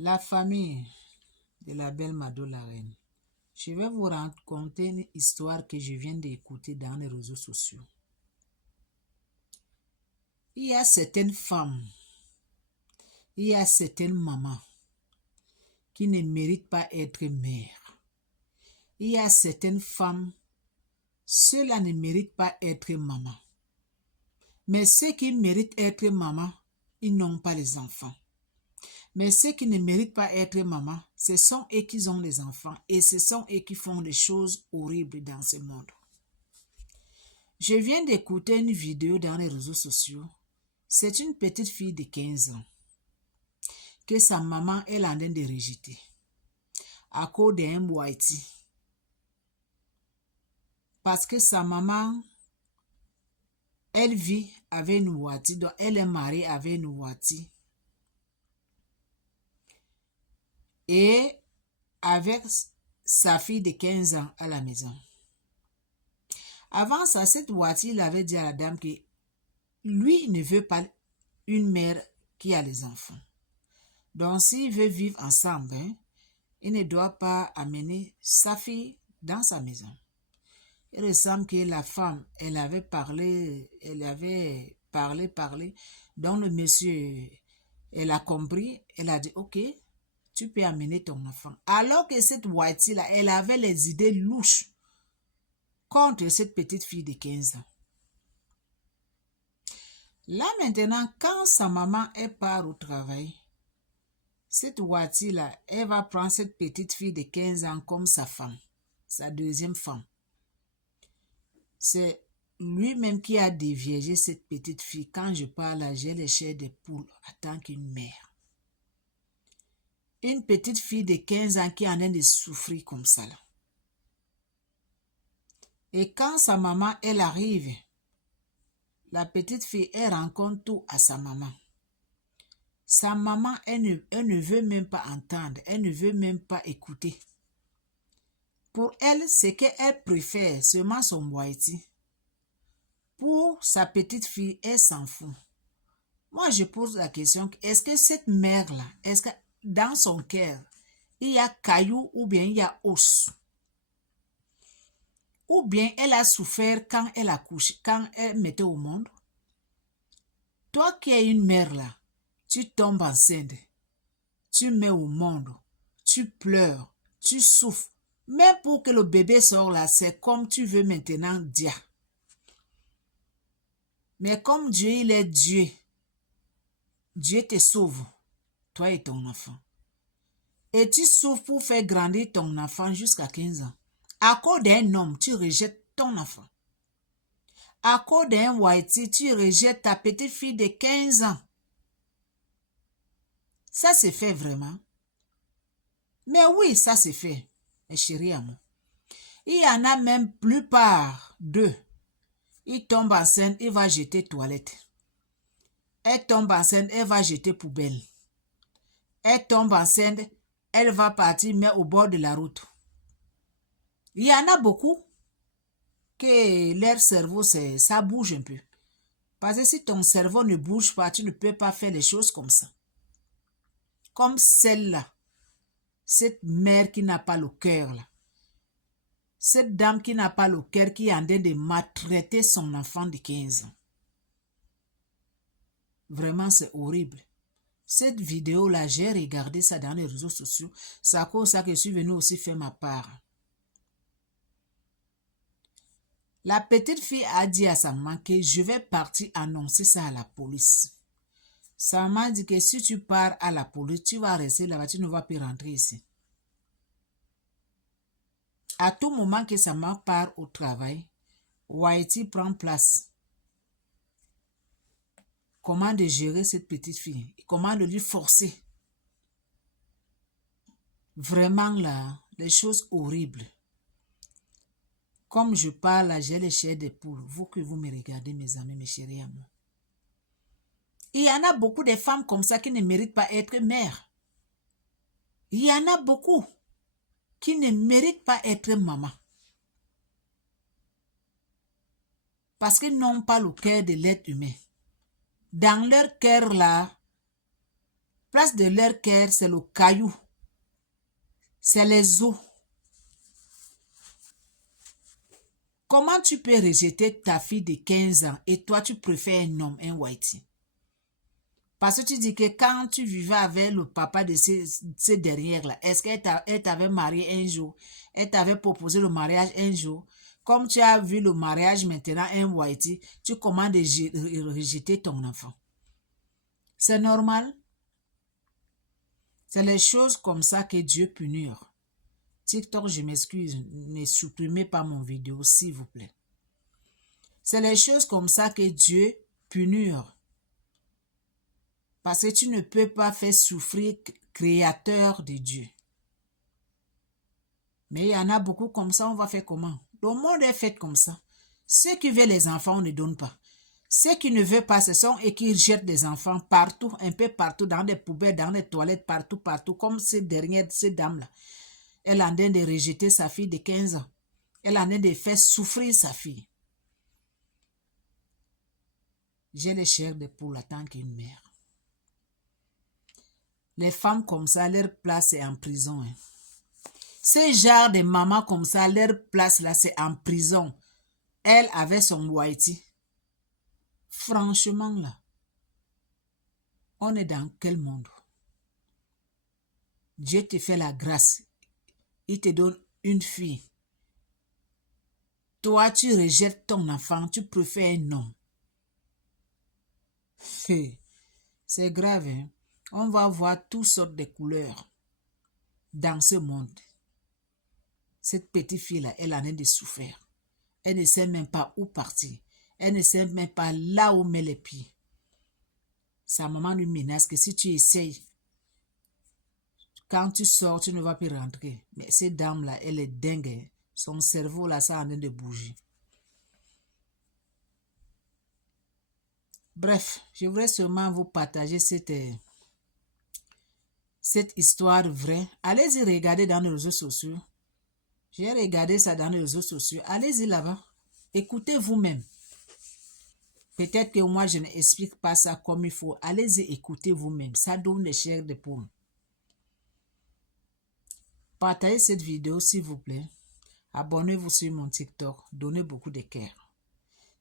La famille de la belle Mado la reine. Je vais vous raconter une histoire que je viens d'écouter dans les réseaux sociaux. Il y a certaines femmes, il y a certaines mamans qui ne méritent pas être mères. Il y a certaines femmes, ceux-là ne méritent pas être maman. Mais ceux qui méritent être maman, ils n'ont pas les enfants. Mais ceux qui ne méritent pas être maman, ce sont eux qui ont les enfants et ce sont eux qui font des choses horribles dans ce monde. Je viens d'écouter une vidéo dans les réseaux sociaux. C'est une petite fille de 15 ans que sa maman est en train de rejeter à cause d'un boîtier. Parce que sa maman, elle vit avec une boîtier, donc elle est mariée avec une boîtier. Et avec sa fille de 15 ans à la maison. Avant ça, cette voiture, il avait dit à la dame que lui, il ne veut pas une mère qui a les enfants. Donc, s'il veut vivre ensemble, il ne doit pas amener sa fille dans sa maison. Il ressemble que la femme, elle avait parlé. Donc, le monsieur, elle a compris, elle a dit, ok, tu peux amener ton enfant. Alors que cette voiture-là, elle avait les idées louches contre cette petite fille de 15 ans. Là maintenant, quand sa maman part au travail, cette voiture-là, elle va prendre cette petite fille de 15 ans comme sa femme, sa deuxième femme. C'est lui-même qui a déviégé cette petite fille. Quand je parle là, j'ai les chairs de poule en tant qu'une mère. Une petite fille de 15 ans qui est en train de souffrir comme ça là. Et quand sa maman, elle arrive, la petite fille, elle rencontre tout à sa maman. Sa maman, elle ne veut même pas entendre, elle ne veut même pas écouter. Pour elle, ce qu'elle préfère, seulement son boîtier. Pour sa petite fille, elle s'en fout. Moi, je pose la question, est-ce que cette mère-là, est-ce que dans son cœur, il y a caillou ou bien il y a os? Ou bien elle a souffert quand elle a couché, quand elle mettait au monde? Toi qui es une mère là, tu tombes enceinte, tu mets au monde, tu pleures, tu souffres. Même pour que le bébé sort là, c'est comme tu veux maintenant dire. Mais comme Dieu, il est Dieu, Dieu te sauve, toi et ton enfant. Et tu souffres pour faire grandir ton enfant jusqu'à 15 ans. À cause d'un homme, tu rejettes ton enfant. À cause d'un whitey, tu rejettes ta petite fille de 15 ans. Ça se fait vraiment. Mais oui, ça se fait, mes chéris amours. Il y en a même plupart d'eux. Il tombe enceinte, il va jeter toilette. Elle tombe enceinte, elle va jeter poubelle. Elle tombe enceinte, elle va partir mais au bord de la route. Il y en a beaucoup que leur cerveau, ça bouge un peu. Parce que si ton cerveau ne bouge pas, tu ne peux pas faire les choses comme ça. Comme celle-là. Cette mère qui n'a pas le cœur là. Cette dame qui n'a pas le cœur, qui est en train de maltraiter son enfant de 15 ans. Vraiment, c'est horrible. Cette vidéo-là, j'ai regardé ça dans les réseaux sociaux. C'est à cause de ça que je suis venue aussi faire ma part. La petite fille a dit à sa maman que je vais partir annoncer ça à la police. Sa maman dit que si tu pars à la police, tu vas rester là-bas, tu ne vas plus rentrer ici. À tout moment que sa maman part au travail, Whitey prend place. Comment de gérer cette petite fille? Comment de lui forcer? Vraiment là, des choses horribles. Comme je parle là, j'ai les chairs de poule. Vous que vous me regardez, mes amis, mes chéris amours. Il y en a beaucoup de femmes comme ça qui ne méritent pas être mères. Il y en a beaucoup qui ne méritent pas être maman. Parce qu'ils n'ont pas le cœur de l'être humain. Dans leur cœur là, Place de leur cœur, c'est le caillou. C'est les os. Comment tu peux rejeter ta fille de 15 ans et toi, tu préfères un homme, un whitey? Parce que tu dis que quand tu vivais avec le papa de ces dernières-là, est-ce qu'elle t'avait marié un jour? Elle t'avait proposé le mariage un jour? Comme tu as vu le mariage maintenant, un whitey, tu commandes de rejeter ton enfant. C'est normal. C'est les choses comme ça que Dieu punit. TikTok, je m'excuse, ne supprimez pas mon vidéo, s'il vous plaît. C'est les choses comme ça que Dieu punit. Parce que tu ne peux pas faire souffrir créateur de Dieu. Mais il y en a beaucoup comme ça, on va faire comment? Le monde est fait comme ça. Ceux qui veulent les enfants, on ne donne pas. Ceux qui ne veulent pas, ce sont et qui jettent des enfants partout, un peu partout, dans des poubelles, dans des toilettes, partout, comme ces dames-là. Elle est en train de rejeter sa fille de 15 ans. Elle est en train de faire souffrir sa fille. J'ai les chairs de poule en tant qu'une mère. Les femmes comme ça, leur place est en prison. Hein. Ces genres de mamans comme ça, leur place là, c'est en prison. Elle avait son whitey. Franchement là, on est dans quel monde? Dieu te fait la grâce. Il te donne une fille. Toi, tu rejettes ton enfant, tu préfères un homme. C'est grave, hein? On va voir toutes sortes de couleurs dans ce monde. Cette petite fille-là, elle en a de souffrir. Elle ne sait même pas où partir. Elle ne sait même pas là où met les pieds. Sa maman lui menace que si tu essayes, quand tu sors, tu ne vas plus rentrer. Mais cette dame-là, elle est dingue. Son cerveau, là, ça en train de bouger. Bref, je voudrais seulement vous partager cette histoire vraie. Allez-y regarder dans les réseaux sociaux. J'ai regardé ça dans les réseaux sociaux. Allez-y là-bas. Écoutez vous-même. Peut-être que moi, je n'explique pas ça comme il faut. Allez-y, écoutez vous-même. Ça donne les chairs de poule. Partagez cette vidéo, s'il vous plaît. Abonnez-vous sur mon TikTok. Donnez beaucoup de cœur.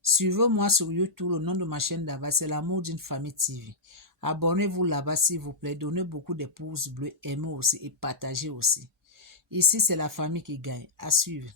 Suivez-moi sur YouTube. Le nom de ma chaîne là-bas, c'est L'amour d'une famille TV. Abonnez-vous là-bas, s'il vous plaît. Donnez beaucoup de pouces bleus. Aimez aussi et partagez aussi. Ici, c'est la famille qui gagne. À suivre.